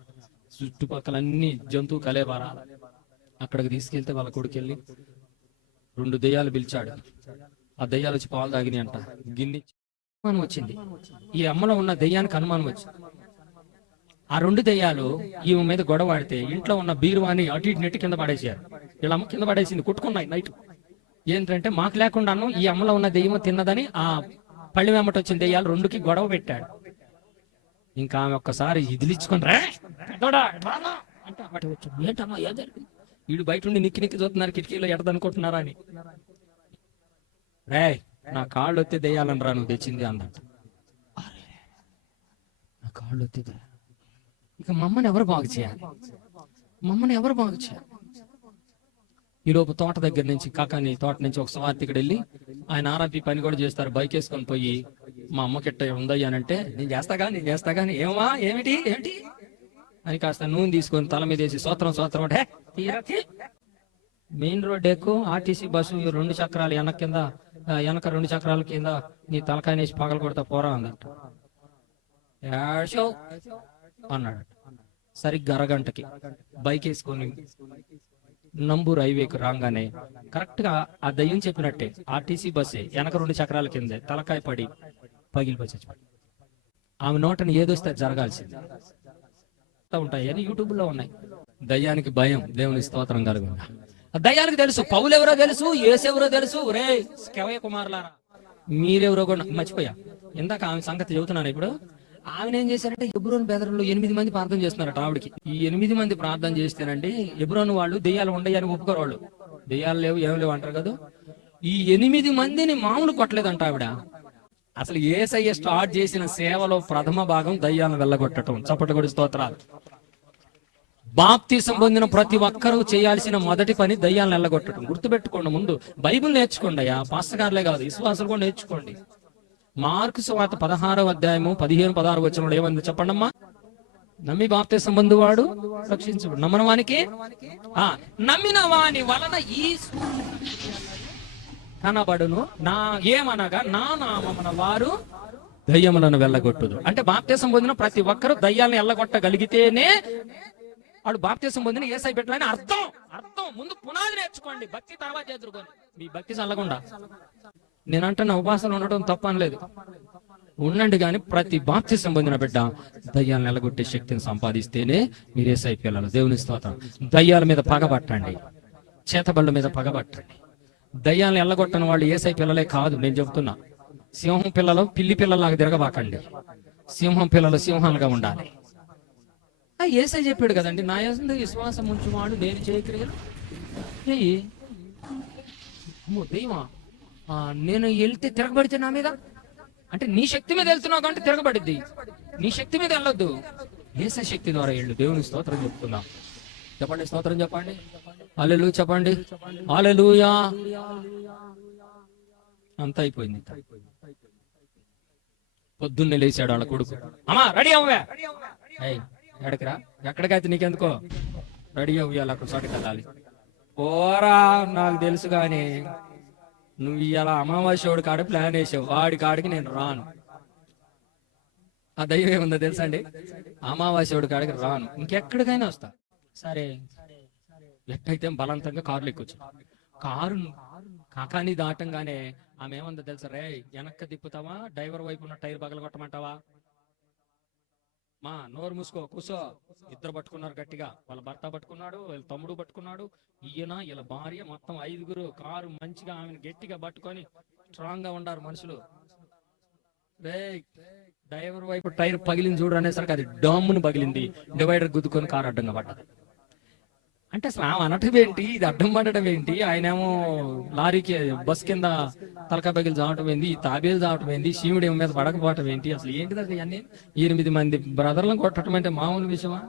చుట్టుపక్కలన్నీ జంతువు కలేబారా. అక్కడికి తీసుకెళ్తే వాళ్ళ కొడుకెళ్ళి 2 దెయ్యాలు పిలిచాడు. ఆ దెయ్యాలు వచ్చి పాలు తాగినాయి అంట. గిన్నె అనుమానం వచ్చింది, ఈ అమ్మలో ఉన్న దెయ్యానికి అనుమానం వచ్చింది. ఆ 2 దెయ్యాలు ఈమె మీద గొడవ ఆడితే ఇంట్లో ఉన్న బీరువాని అటు ఇటు నెట్టి కింద పడేసారు. వీళ్ళ అమ్మ కింద పడేసింది, కొట్టుకున్నాయి నైట్. ఏంటంటే మాకు లేకుండాను ఈ అమ్మలో ఉన్న దెయ్యం తిన్నదని ఆ పళ్ళి వెంబట వచ్చిన దెయ్యాలు 2కి గొడవ పెట్టాడు. ఇంకా ఆమె ఒక్కసారి ఇదిలిచ్చుకుని ఏంటమ్మా ఏం జరిగింది, వీడు బయట ఉండి నిక్కి నిక్కి చూస్తున్నారు కిటికీలో ఎడదనుకుంటున్నారా అని. రే నా కాళ్ళు వచ్చి దెయ్యాలనరా నువ్వు తెచ్చింది అందట. నా కాళ్ళు వచ్చి ఇక మమ్మల్ని ఎవరు బాగు చేయాలి, మమ్మల్ని ఎవరు బాగు చేయాలి. ఈలోపు తోట దగ్గర నుంచి కాకాని తోట నుంచి ఒక స్వార్థికుడు వెళ్ళి, ఆయన ఆర్ఆర్పీ పని కూడా చేస్తారు, బైక్ వేసుకొని పోయి మా అమ్మకిట్ట ఉందయ్యా అంటే, నేను చేస్తా కానీ ఏమా ఏమిటి అని కాస్త నూనె తీసుకొని తల మీద వేసి సోత్రం అంటే మెయిన్ రోడ్ ఎక్కువ ఆర్టీసీ బస్సు 2 చక్రాలు వెనక 2 చక్రాల కింద నీ తలకాయ వేసి పగల కొడతా పోరా అందట. అన్నాడు. సరిగ్గా అరగంటకి బైక్ వేసుకొని నంబూరు హైవేకి రాగానే కరెక్ట్ గా ఆ దయ్యం చెప్పినట్టే ఆర్టీసీ బస్సే వెనక 2 చక్రాల కిందే తలకాయ పడి పగిలిపోయి. ఆమె నోటని ఏదొస్తే జరగాల్సింది ఉంటాయి అని యూట్యూబ్ లో ఉన్నాయి. దయ్యానికి భయం, దేవుని స్తోత్రం కలుగును. దయ్యానికి తెలుసు పౌలు ఎవరో తెలుసు, యేసెవరో తెలుసు. రే స్కెవయ్య కుమారులారా మీరెవరో కూడా మర్చిపోయా. ఇందాక ఆమె సంగతి చెబుతున్నాను. ఇప్పుడు ఆమెను ఏం చేశారంటే ఎబ్రోను బెదరులో 8 మంది ప్రార్థన చేస్తున్నారట ఆవిడకి. ఈ 8 మంది ప్రార్థన చేస్తేనండి ఎబ్రోను వాళ్ళు దెయ్యాలు ఉండయని ఒప్పుకోరు. వాళ్ళు దెయ్యాలు లేవు ఏం లేవు అంటారు కదా. ఈ 8 మందిని మామూలు కొట్టలేదంట ఆవిడ. అసలు యేసయ్య స్టార్ట్ చేసిన సేవలో ప్రథమ భాగం దయ్యాలను వెళ్ళగొట్టడం. చప్పటి కొడి స్తోత్రాలు. బాప్తిసం పొందిన ప్రతి ఒక్కరూ చేయాల్సిన మొదటి పని దయ్యాలను వెళ్ళగొట్టడం. గుర్తుపెట్టుకోండి, ముందు బైబిల్ నేర్చుకోండి అయ్యా, పాస్టర్ గారులే కాదు విశ్వాసులు కూడా నేర్చుకోండి. మార్కు సువార్త 16వ అధ్యాయము 15-16 వచనంలో ఏమంది చెప్పండమ్మా. నమ్మి బాప్తిసం పొందువాడు రక్షించబడు, నమ్మని వానికి నమ్మిన వాని వలన ఈ కనబడును నా ఏమనగా నా నామమున వారు దయ్యములను వెళ్ళగొట్టుదు. అంటే బాప్తిసం పొందిన ప్రతి ఒక్కరూ దయ్యాలను వెళ్ళగొట్టగలిగితేనే వాడు బాప్తిసం పొందిన యేసయ్య బిడ్డలని అర్థం. ముందు పునాది నేర్చుకోండి, భక్తి తర్వాత చేదురుకోండి. మీ భక్తి చల్లకుండా నేనంటున్న ఉపాసన ఉండడం తప్పనలేదు, ఉండండి. కానీ ప్రతి బాప్తిసం పొందిన బిడ్డ దయ్యాలను వెళ్ళగొట్టే శక్తిని సంపాదిస్తేనే మీరు యేసయ్య పిల్లలు. దేవుని స్తోత్రం. దయ్యాల మీద పగబట్టండి, చేతబళ్ళ మీద పగబట్టండి. దయ్యాలను ఎల్లగొట్టని వాళ్ళు యేసయ్య పిల్లలే కాదు. నేను చెబుతున్నా, సింహం పిల్లలు పిల్లి పిల్లలాగా తిరగబాకండి. సింహం పిల్లలు సింహాలుగా ఉండాలి. యేసయ్య చెప్పాడు కదండి, నా యందు విశ్వాసం ఉంచువాడు నేను చేయక్రియలు దైవా. నేను వెళ్తే తిరగబడితే నా మీద, అంటే నీ శక్తి మీద వెళ్తున్నావు కాబట్టి తిరగబడిద్ది. నీ శక్తి మీద వెళ్ళొద్దు, యేసయ్య శక్తి ద్వారా వెళ్ళు. దేవుని స్తోత్రం చెప్తున్నా. చెప్పండి, స్తోత్రం చెప్పండి, హల్లెలూయా చెప్పండి, హల్లెలూయా. అంత అయిపోయింది. పొద్దున్నే లేచాడు వాళ్ళ కొడుకు. అమ్మా రెడీ అవ్వే, ఎక్కడికిరా, ఎక్కడికైతే నీకెందుకో, రెడీ అవ్వాలి, అక్కడ చోటుకి వెళ్ళాలి. పోరా నాకు తెలుసు కానీ నువ్వు ఇలా అమావాస్యోడి కాడ ప్లాన్ వేసావు, వాడి కాడికి నేను రాను. ఆ దైవం ఏముందో తెలుసా అండి? అమావాస్యోడి కాడికి రాను, ఇంకెక్కడికైనా వస్తా. సరే ఎట్టయితే బలవంతంగా కారులో ఎక్కొచ్చు. కారు కాకాని దాటంగానే ఆమె ఏముందో తెలుసా? రే వెనక్కి తిప్పుతావా, డ్రైవర్ వైపు ఉన్న టైర్ పగలగొట్టమంటావా? మా నోరు మూసుకో, కూసో. ఇద్దరు పట్టుకున్నారు గట్టిగా, వాళ్ళ భర్త పట్టుకున్నాడు, వాళ్ళ తమ్ముడు పట్టుకున్నాడు, ఈయన ఇలా భార్య, మొత్తం 5గురు. కారు మంచిగా ఆమెను గట్టిగా పట్టుకొని స్ట్రాంగ్ గా ఉన్నారు మనుషులు. రే డ్రైవర్ వైపు టైర్ పగిలింది చూడు అనేసరికి అది డామ్ను పగిలింది, డివైడర్ గుద్దుకొని కారు అడ్డంగా పడ్డది. అంటే అసలు ఆమె అనటం ఏంటి, ఇది అడ్డం పడటం ఏంటి, ఆయనేమో లారీకి బస్ కింద తలకా పగిలి చావటం ఏంది, ఈ తాబేలు చావటం ఏంది, శివుడి మీద పడకపోవటం ఏంటి, అసలు ఏంటిది అసలు ఇవన్నీ? 8 మంది బ్రదర్లను కొట్టడం అంటే మామూలు విషయమా?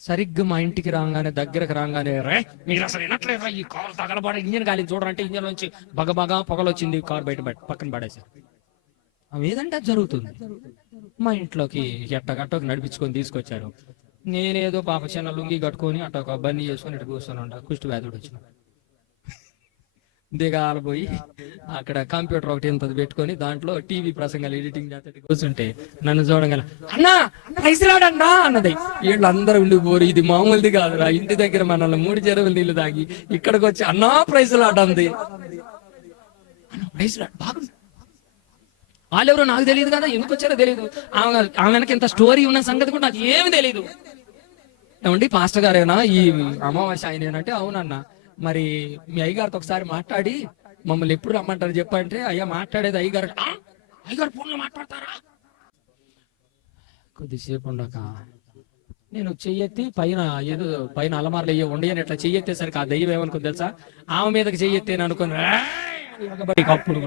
సరిగ్గా మా ఇంటికి రాగానే, దగ్గరకు రాగానే, రే మీరు అసలు వినట్లేదా, ఈ కారు తగలబడే ఇంజిన్ గాలి చూడంటే ఇంజిన్ నుంచి బగబగా పొగలు వచ్చింది, కారు బయట పక్కన పడేసారు. ఏదంటే అది జరుగుతుంది. మా ఇంట్లోకి ఎట్టగట్టకు నడిపించుకొని తీసుకొచ్చారు. నేనేదో పాప చిన్న లుంగి కట్టుకొని అట్ట ఒక బన్నీ చేసుకొని ఇటు కూర్చొని ఉంటా. కుష్టి వ్యాధుడు వచ్చిన దిగాల పోయి అక్కడ కంప్యూటర్ ఒకటి ఎంత పెట్టుకొని దాంట్లో టీవీ ప్రసంగాలు ఎడిటింగ్ చేస్తే కూర్చుంటే నన్ను చూడగల, అన్నా ప్రైజ్ రాడన్నా అన్నది. వీళ్ళందరూ ఉండిపోరు, ఇది మామూలుది కాదురా, ఇంటి దగ్గర మనల్ని 3 చెరువులు నీళ్లు తాగి ఇక్కడికి వచ్చి అన్నా ప్రైజ్ రాడంది. ప్రైజ్ రాడు బాగుంది. వాళ్ళెవరో నాకు తెలియదు కదా, ఎందుకు వచ్చారో తెలియదు. ఆమె వెనక ఇంత స్టోరీ ఉన్న సంగతి కూడా నాకు ఏమి తెలియదు. ఏమండి పాస్టర్ గారేనా ఈ అమావాస్య ఆయనేనంటే, అవునన్నా. మరి మీ అయ్యగారితో ఒకసారి మాట్లాడి మమ్మల్ని ఎప్పుడు రమ్మంటారు చెప్పంటే, అయ్యా మాట్లాడేది అయ్యగారు. అయ్యగారు ఫోన్లో మాట్లాడతారా? కొద్దిసేపు ఉండక నేను చెయ్యెత్తి పైన అలమార్లు అయ్యే ఉండయని ఇట్లా చెయ్యెత్తేసరికి ఆ దయ్యం ఏమనుకుంది తెలుసా? ఆమె మీదకి చెయ్యెత్తేని అనుకుని కప్పుడు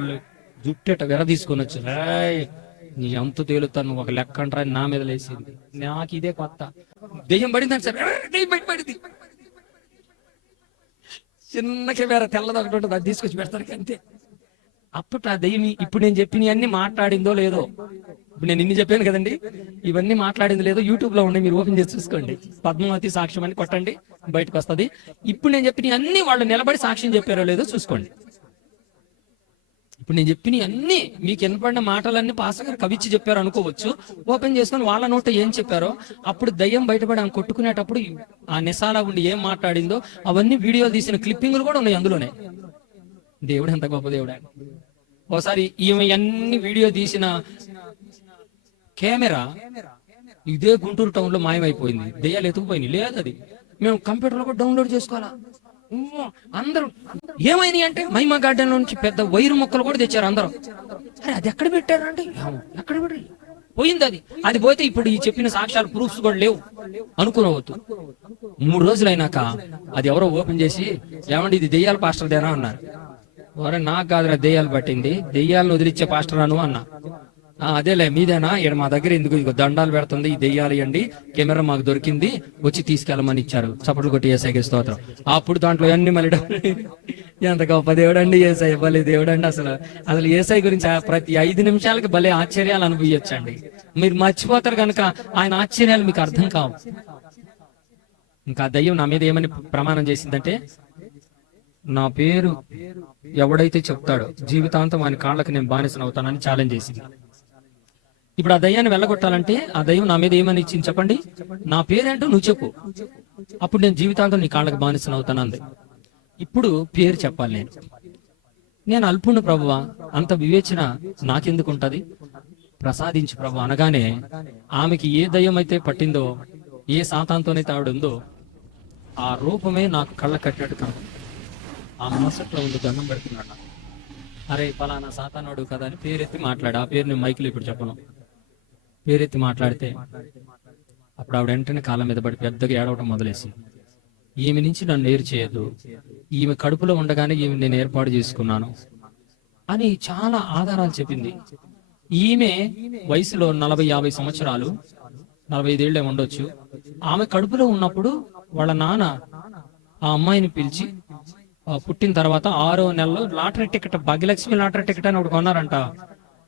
జుట్టెట వెర తీసుకొని వచ్చి, నీ అంతు తేలుతాను ఒక లెక్క అంటారా నా మీద లేచింది. నాకు ఇదే కొత్త. దెయ్యం పడిందని సార్, దెయ్యం బయట పడింది. చిన్న కెమెరా తెల్లది ఒకటి ఉంటుంది, అది తీసుకొచ్చి పెడతారు అంతే. అప్పట్లో ఆ దెయ్యం ఇప్పుడు నేను చెప్పిన అన్ని మాట్లాడిందో లేదో, ఇప్పుడు నేను ఇన్ని చెప్పాను కదండి, ఇవన్నీ మాట్లాడింది లేదో యూట్యూబ్ లో ఉండే, మీరు ఓపెన్ చేసి చూసుకోండి. పద్మావతి సాక్ష్యం అని కొట్టండి, బయటకు వస్తుంది. ఇప్పుడు నేను చెప్పిన అన్ని వాళ్ళు నిలబడి సాక్ష్యం చెప్పారో లేదో చూసుకోండి. ఇప్పుడు నేను చెప్పిన అన్ని మీకు వినపడిన మాటలన్నీ పాస్టర్ గారు కవిచ్చి చెప్పారు అనుకోవచ్చు. ఓపెన్ చేసుకొని వాళ్ళ నోట ఏం చెప్పారో, అప్పుడు దయ్యం బయటపడి ఆమె కొట్టుకునేటప్పుడు ఆ నిసాలా ఉండి ఏం మాట్లాడిందో అవన్నీ వీడియోలు తీసిన క్లిప్పింగ్లు కూడా ఉన్నాయి అందులోనే. దేవుడు ఎంత గొప్ప దేవుడు. ఒకసారి ఈమె అన్ని వీడియో తీసిన కెమెరా ఇదే గుంటూరు టౌన్ లో మాయమైపోయింది. దెయ్యాలు ఎత్తుకుపోయింది. లేదు, అది మేము కంప్యూటర్ లో కూడా డౌన్లోడ్ చేసుకోవాలా. అందరూ ఏమైంది అంటే మహిమా గార్డెన్ నుంచి పెద్ద వైరు మొక్కలు కూడా తెచ్చారు అందరూ. అరే అది ఎక్కడ పెట్టారు అంటే, ఎక్కడ పెట్టారు, పోయింది. అది పోతే ఇప్పుడు ఈ చెప్పిన సాక్ష్యాలు ప్రూఫ్స్ కూడా లేవు అనుకునవద్దు. 3 రోజులైనాక అది ఎవరో ఓపెన్ చేసి, ఏమండి ఇది దెయ్యాల పాస్టర్ దేనా అన్నారు. నాకు కాదురా దెయ్యాలు పట్టింది, దెయ్యాలను వదిలిచ్చే పాస్టర్ అను అన్నా. అదేలే మీదేనా, ఇక్కడ మా దగ్గర ఎందుకు ఇదిగో దండాలు పెడుతుంది, ఈ దెయ్యాలు ఇవ్వండి, కెమెరా మాకు దొరికింది, వచ్చి తీసుకెళ్ళమని ఇచ్చారు. చప్పట్లు కొట్టి యేసయ్యకి స్తోత్రం. అప్పుడు దాంట్లో అన్ని మళ్ళీ ఎంత గొప్ప దేవుడు అండి యేసయ్య, భలే దేవుడు అండి. అసలు యేసయ్య గురించి ప్రతి 5 నిమిషాలకి భలే ఆశ్చర్యాలు అనుభవించండి. మీరు మర్చిపోతారు కనుక ఆయన ఆశ్చర్యాలు మీకు అర్థం కావు. ఇంకా దయ్యం నా మీద ఏమని ప్రమాణం చేసిందంటే, నా పేరు ఎవడైతే చెప్తాడో జీవితాంతం ఆయన కాళ్ళకి నేను బానిసను అవుతానని ఛాలెంజ్ చేసింది. ఇప్పుడు ఆ దయ్యాన్ని వెళ్ళగొట్టాలంటే ఆ దయ్యం నా మీద ఏమని ఇచ్చింది చెప్పండి? నా పేరేంటో నువ్వు చెప్పు, అప్పుడు నేను జీవితాంతం నీ కాళ్ళకి బానిసను అవుతానంది. ఇప్పుడు పేరు చెప్పాలి. నేను అల్పుణ్ణి ప్రభువా, అంత వివేచన నాకెందుకు ఉంటది, ప్రసాదించు ప్రభు అనగానే ఆమెకి ఏ దయ్యం అయితే పట్టిందో, ఏ సాతాంతోనైతే ఆవిడుందో ఆ రూపమే నాకు కళ్ళ కట్టినట్టు కనుక ఆ మనసులో ఉండి దండం పెడుతున్నాడు. అరే పలానా సాతానుడు కదా అని పేరెత్తి మాట్లాడు. ఆ పేరు నేను మైకులు ఇప్పుడు చెప్పను. పేరెత్తి మాట్లాడితే అప్పుడు ఆవిడ వెంటనే కాళ్ళ మీద పడి పెద్దగా ఏడవడం మొదలేసి, ఈమె నుంచి నన్ను నేరు చేయొద్దు, ఈమె కడుపులో ఉండగానే ఈమె నేను ఏర్పాటు చేసుకున్నాను అని చాలా ఆధారాలు చెప్పింది. ఈమె వయసులో 40-50 సంవత్సరాలు, 45 ఏళ్ళే ఉండొచ్చు. ఆమె కడుపులో ఉన్నప్పుడు వాళ్ళ నాన్న ఆ అమ్మాయిని పిలిచి పుట్టిన తర్వాత 6వ నెలలో lottery ticket, Bhagyalakshmi lottery ticket అని ఒకటి కొన్నారంట.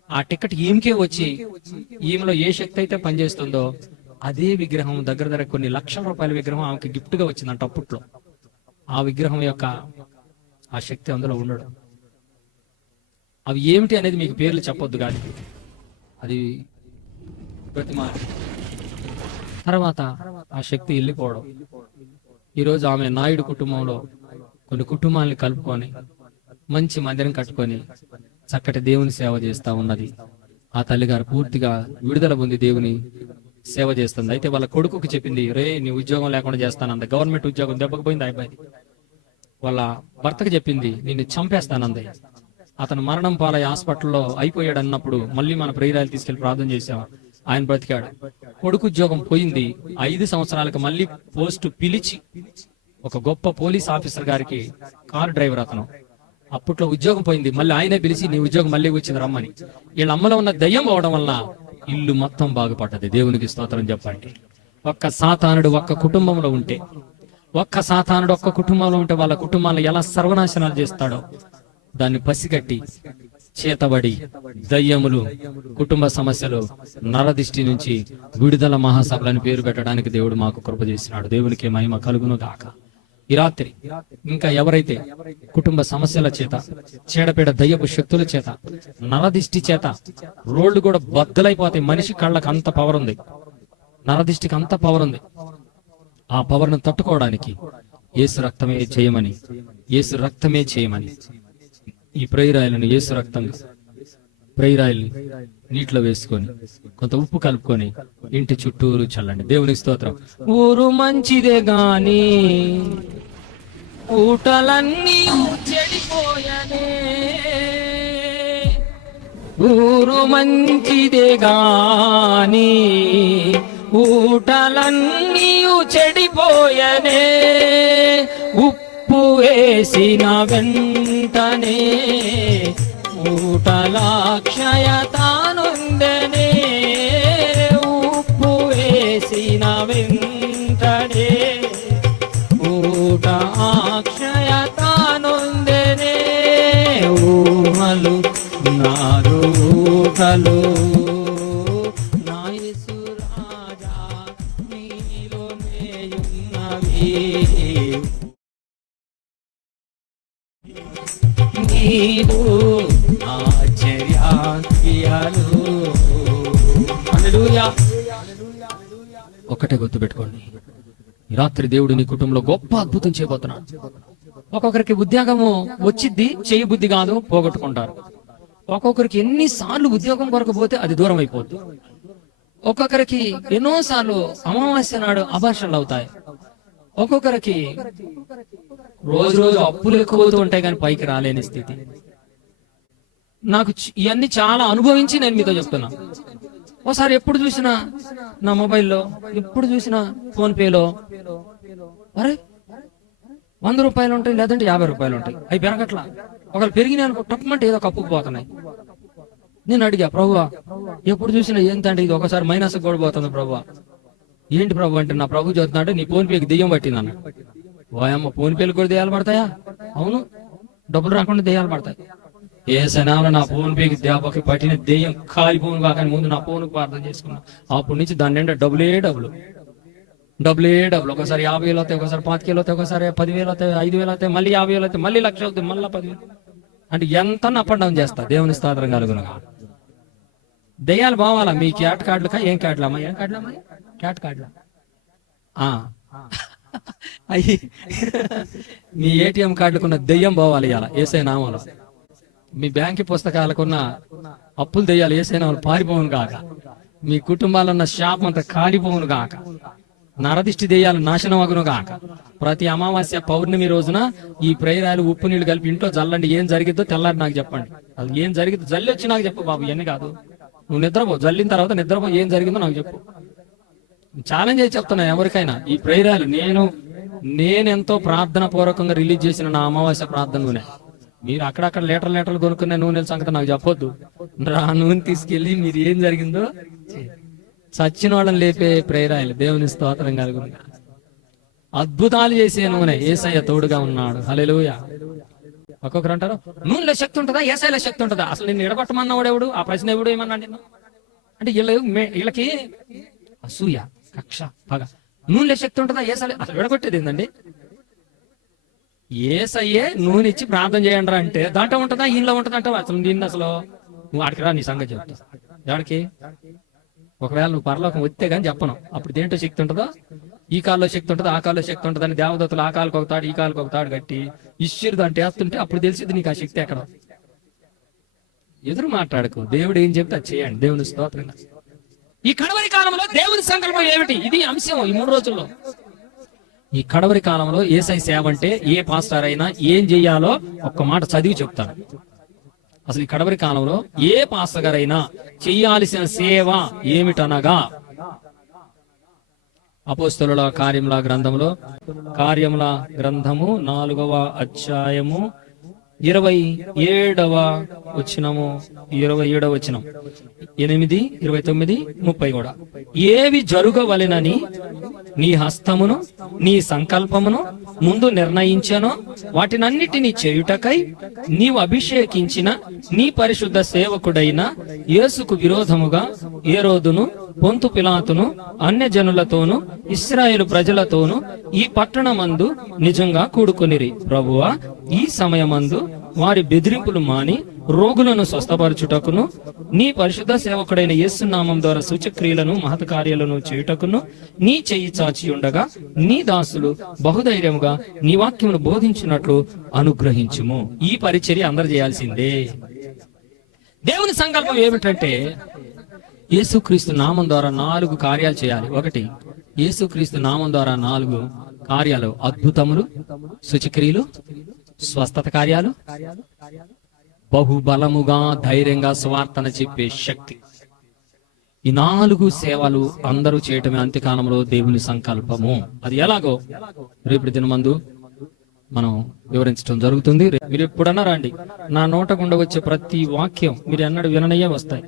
ఆ టికెట్ ఈమెకే వచ్చి ఈమెలో ఏ శక్తి అయితే పనిచేస్తుందో అదే విగ్రహం, దగ్గర కొన్ని లక్షల రూపాయల విగ్రహం ఆమెకి గిఫ్ట్ గా వచ్చిందంట అప్పట్లో. ఆ విగ్రహం యొక్క ఆ శక్తి అందులో ఉండడం. అవి ఏమిటి అనేది మీకు పేర్లు చెప్పొద్దు, కానీ అది ప్రతిమ. తర్వాత ఆ శక్తి వెళ్ళిపోవడం. ఈరోజు ఆమె నాయుడు కుటుంబంలో కొన్ని కుటుంబాలను కలుపుకొని మంచి మందిరం కట్టుకొని చక్కటి దేవుని సేవ చేస్తా ఉన్నది. ఆ తల్లిగారు పూర్తిగా విడుదల పొంది దేవుని సేవ చేస్తుంది. అయితే వాళ్ళ కొడుకుకి చెప్పింది, రే నీ ఉద్యోగం లేకుండా చేస్తానంది. గవర్నమెంట్ ఉద్యోగం దెబ్బకు పోయింది. ఆ అబ్బాయి వాళ్ళ భర్తకు చెప్పింది, నిన్ను చంపేస్తానంది. అతను మరణం పాలై హాస్పిటల్లో అయిపోయాడు అన్నప్పుడు మళ్ళీ మన ప్రేరాలు తీసుకెళ్లి ప్రార్థన చేశాం. ఆయన బ్రతికాడు. కొడుకు ఉద్యోగం పోయింది. 5 సంవత్సరాలకు మళ్ళీ పోస్టు పిలిచి ఒక గొప్ప పోలీస్ ఆఫీసర్ గారికి, కారు డ్రైవర్ అతను, అప్పట్లో ఉద్యోగం పోయింది. మళ్ళీ ఆయనే పిలిచి నీ ఉద్యోగం మళ్ళీ వచ్చింది రమ్మని. వీళ్ళ అమ్మలో ఉన్న దయ్యం పోవడం వల్ల ఇల్లు మొత్తం బాగుపడ్డది. దేవునికి స్తోత్రం చెప్పండి. ఒక్క సాతానుడు ఒక్క కుటుంబంలో ఉంటే, ఒక్క కుటుంబంలో ఉంటే వాళ్ళ కుటుంబాలను ఎలా సర్వనాశనాలు చేస్తాడో దాన్ని పసిగట్టి చేతబడి దయ్యములు, కుటుంబ సమస్యలు, నరదిష్టి నుంచి విడుదల మహాసభలని పేరు పెట్టడానికి దేవుడు మాకు కృప చేసినాడు. దేవునికి మహిమ కలుగును గాక. ఈ రాత్రి ఇంకా ఎవరైతే కుటుంబ సమస్యల చేత, చీడపీడ దయ్యపు శక్తుల చేత, నరదిష్టి చేత రోడ్లు కూడా బద్దలైపోతాయి. మనిషి కళ్ళకు అంత పవర్ ఉంది, నరదిష్టికి అంత పవర్ ఉంది. ఆ పవర్ను తట్టుకోవడానికి యేసు రక్తమే చేయమని, యేసు రక్తమే చేయమని ఈ ప్రేరాయలను యేసు రక్తం ప్రేరాయల్ని నీటిలో వేసుకొని కొంత ఉప్పు కలుపుకొని ఇంటి చుట్టూరు చల్లండి. దేవునికి స్తోత్రం. ఊరు మంచిదే గాని ఊటలన్నీ చెడిపోయనే, ఊరు మంచిదే గాని ఊటలన్నీ చెడిపోయనే, ఉప్పు వేసిన వెంటనే ఊటలాక్షయతానుందనే, ఉప్పు వేసిన వెంటనే ఊట అక్షయతానుందనే, ఊహలు నారు ఊహలు నా యేసు రాజా నీలోనే ఉన్నవి, నీవు ఆశ్చర్యాలు. హల్లెలూయా. ఒకటే గుర్తుపెట్టుకోండి, ఈ రాత్రి దేవుడు నీ కుటుంబంలో గొప్ప అద్భుతం చేయబోతున్నాడు. ఒక్కొక్కరికి ఉద్యోగము వచ్చిద్ది, చేయ బుద్ధి కాదు, పోగొట్టుకుంటారు. ఒక్కొక్కరికి ఎన్నిసార్లు ఉద్యోగం కొరకు పోతే అది దూరం అయిపోద్ది. ఒక్కొక్కరికి ఎన్నోసార్లు అమావాస్య నాడు అభాషణలు అవుతాయి. ఒక్కొక్కరికి రోజు రోజు అప్పులు ఎక్కువవుతూ ఉంటాయి కానీ పైకి రాలేని స్థితి. నాకు ఇవన్నీ చాలా అనుభవించి నేను మీతో చెప్తున్నా. ఒకసారి ఎప్పుడు చూసినా నా మొబైల్లో, ఎప్పుడు చూసినా ఫోన్ పేలో, అరే 100 రూపాయలు ఉంటాయి, లేదంటే 50 రూపాయలు ఉంటాయి. అవి పెరగట్లా. ఒకళ్ళు పెరిగినాయి అనుకో, టప్పమంటే ఏదో కప్పుకు పోతున్నాయి. నేను అడిగా, ప్రభువా ఎప్పుడు చూసినా ఏంటంటే ఇది ఒకసారి మైనస్ కూడా పోతుంది ప్రభువా. ఏంటి ప్రభు అంటే, నా ప్రభు చదువుతున్నాడు నీ ఫోన్ పేకి దెయ్యం పట్టింది అన్న. ఓయమ్మ, ఫోన్ పేలు కూడా దెయ్యాలు పడతాయా? అవును, డబ్బులు రాకుండా దెయ్యాలు పడతాయి. ఏ సనాలు నా ఫోన్ పేకి దెబ్బకి పట్టిన దెయ్యం కాలిపోను కాకని ముందు నా ఫోన్ ప్రార్థన చేసుకున్నా. అప్పటి నుంచి దాని నిండా డబ్బులే డబ్బులు. ఒకసారి 50,000 అవుతాయి, ఒకసారి 25,000 అవుతాయి, ఒకసారి 10,000 అవుతాయి, 5,000 అవుతాయి, మళ్ళీ 50,000 అవుతాయి, మళ్ళీ 1,00,000 అవుతాయి, మళ్ళీ 10,000. అంటే ఎంత అప్ అండ్ డౌన్ చేస్తా. దేవుని స్తోత్రం కలుగునుగా. దెయ్యాలు బావాలా మీ క్యాట్ కార్డులకా? ఏం కార్డులమ్మా? ఏం కార్డులమ్మా? క్యాట్ కార్డులా? అయ్యి మీ ఏటీఎం కార్డుకున్న దెయ్యం పోవాలి ఇలా ఏసై నామలో. మీ బ్యాంకు పుస్తకాలకున్న అప్పులు దెయ్యాలు ఏసై నామలు పారిపోవును కాక. మీ కుటుంబాల్లో ఉన్న శాపం అంతా కాలిపోవును కాక. నరదిష్టి దెయ్యాలు నాశనం అగును కాక. ప్రతి అమావాస్య పౌర్ణమి రోజున ఈ ప్రేరాలు ఉప్పు నీళ్లు కలిపి ఇంట్లో జల్లండి. ఏం జరిగిద్దో తెల్లారి నాకు చెప్పండి. అది ఏం జరిగిద్దో జల్లి వచ్చి నాకు చెప్పు బాబు. ఇవన్నీ కాదు, నువ్వు నిద్రపో. జల్లిన తర్వాత నిద్రపో, ఏం జరిగిందో నాకు చెప్పు. ఛాలెంజ్ చేసి చెప్తున్నా ఎవరికైనా. ఈ ప్రేరాలు నేనెంతో ప్రార్థన పూర్వకంగా రిలీజ్ చేసిన నా అమావాస్య ప్రార్థన నూనె. మీరు అక్కడక్కడ లీటర్లు కొనుక్కునే నూనెల సంగతి నాకు చెప్పొద్దు. రా నూనె తీసుకెళ్లి మీరు ఏం జరిగిందో చచ్చిన వాళ్ళని లేపే ప్రేరాయలు. దేవుని స్తోత్రం కలుగును. అద్భుతాలు చేసే నూనె. యేసయ్య తోడుగా ఉన్నాడు. హల్లెలూయా. ఒక్కొక్కరు అంటారు, నూనెలో శక్తి ఉంటుందా, యేసయ్యలో శక్తి ఉంటుందా? అసలు నిన్ను ఎడగొట్టమన్నవాడు ఎవడు? ఆ ప్రశ్న ఎవడు ఏమన్నా నిన్ను అంటే వీళ్ళకి అసూయ, కక్ష, పగ. నూనెలో శక్తి ఉంటుందా, యేసయ్యలో? అసలు ఎడగొట్టేది ఏందండి? యేసయ్యే నూనె ఇచ్చి ప్రార్థన చేయండి రా అంటే దాంట్లో ఉంటుందా ఈయనలో ఉంటుందా అంటే అసలు నిన్ను అసలు నువ్వు ఆడికి రా, నీ సంగతి చెప్తా. ఎవరికి? ఒకవేళ నువ్వు పరలోకం వస్తే గానీ చెప్పను. అప్పుడు దేంట్లో శక్తి ఉంటుందో, ఈ కాల్లో శక్తి ఉంటుంది, ఆ కాల్లో శక్తి ఉంటుంది అని దేవదత్తులు ఆ కాలుకి ఒక తాడు, ఈ కాలుకి ఒక తాడు కట్టి ఇష్యూరు దాంట్లో వేస్తుంటే అప్పుడు తెలిసింది నీకు ఆ శక్తి ఎక్కడ. ఎదురు మాట్లాడకు, దేవుడు ఏం చెప్తే అది చేయండి. దేవుని స్తోత్రంగా. ఈ కడవరి కాలంలో దేవుని సంకల్పం ఏమిటి? ఇది అంశం ఈ 3 రోజుల్లో. ఈ కడవరి కాలంలో యేసయ్య సేవ అంటే ఏ పాస్టర్ అయినా ఏం చెయ్యాలో ఒక్క మాట చదివి చెప్తాను. అసలు ఈ కడవరి కాలంలో ఏ పాస్టర్ గారైనా చెయ్యాల్సిన సేవ ఏమిటనగా, అపోస్తలుల కార్యముల గ్రంథంలో, కార్యముల గ్రంథము 4వ అధ్యాయము 27వ వచనము, 27వ వచనం, 8, 29, 30 కూడా. ఏవి జరుగవలెనని నీ హస్తమును నీ సంకల్పమును ముందు నిర్ణయించను వాటినన్నిటినీ చేయుటకై నీవు అభిషేకించిన నీ పరిశుద్ధ సేవకుడైన యేసుకు విరోధముగా హేరోదును, పొంతు పిలాతును, అన్యజనులతోను ఇశ్రాయేలు ప్రజలతోను ఈ పట్టణమందు నిజంగా కూడుకొనిరి. ప్రభువా, ఈ సమయమందు వారి బెదిరింపులు మాని రోగులను స్వస్థపరచుటకును నీ పరిశుద్ధ సేవకుడైన యేసు నామం ద్వారా సూచక్రియలను మహత్కార్యాలను చేయుటకును నీ చెయ్యి చాచి ఉండగా నీ దాసులు బహుధైర్యముగా నీ వాక్యమును బోధించినట్లు అనుగ్రహించుము. ఈ పరిచర్య అందరు చేయాల్సిందే. దేవుని సంకల్పం ఏమిటంటే యేసుక్రీస్తు నామం ద్వారా 4 కార్యాలు చేయాలి. 1, యేసుక్రీస్తు నామం ద్వారా 4 కార్యాలు: అద్భుతములు, సూచక్రియలు, స్వస్థత కార్యాలు, బహుబలముగా ధైర్యంగా స్వార్థన చెప్పే శక్తి. ఈ 4 సేవలు అందరూ చేయటమే అంత్యకాలంలో దేవుని సంకల్పము. అది ఎలాగో రేపటి దినమందు మనం వివరించడం జరుగుతుంది. మీరు ఎప్పుడన్నా రండి, నా నోట గుండా వచ్చే ప్రతి వాక్యం మీరు ఎన్నడూ విననయ్యే వస్తాయి.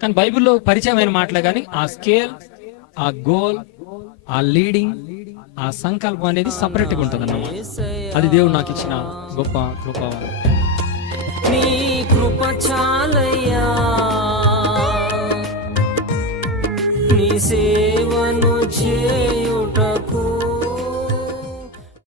కానీ బైబిల్లో పరిచయమైన మాటలే కానీ ఆ స్కేల్, ఆ గోల్, ఆ లీడింగ్, ఆ సంకల్పం అనేది సపరేట్ గా ఉంటుంది అన్నమాట. అది దేవుడు నాకు ఇచ్చిన గొప్ప కృప. నీ కృప చాలయ్యా, నీ సేవను చేయుట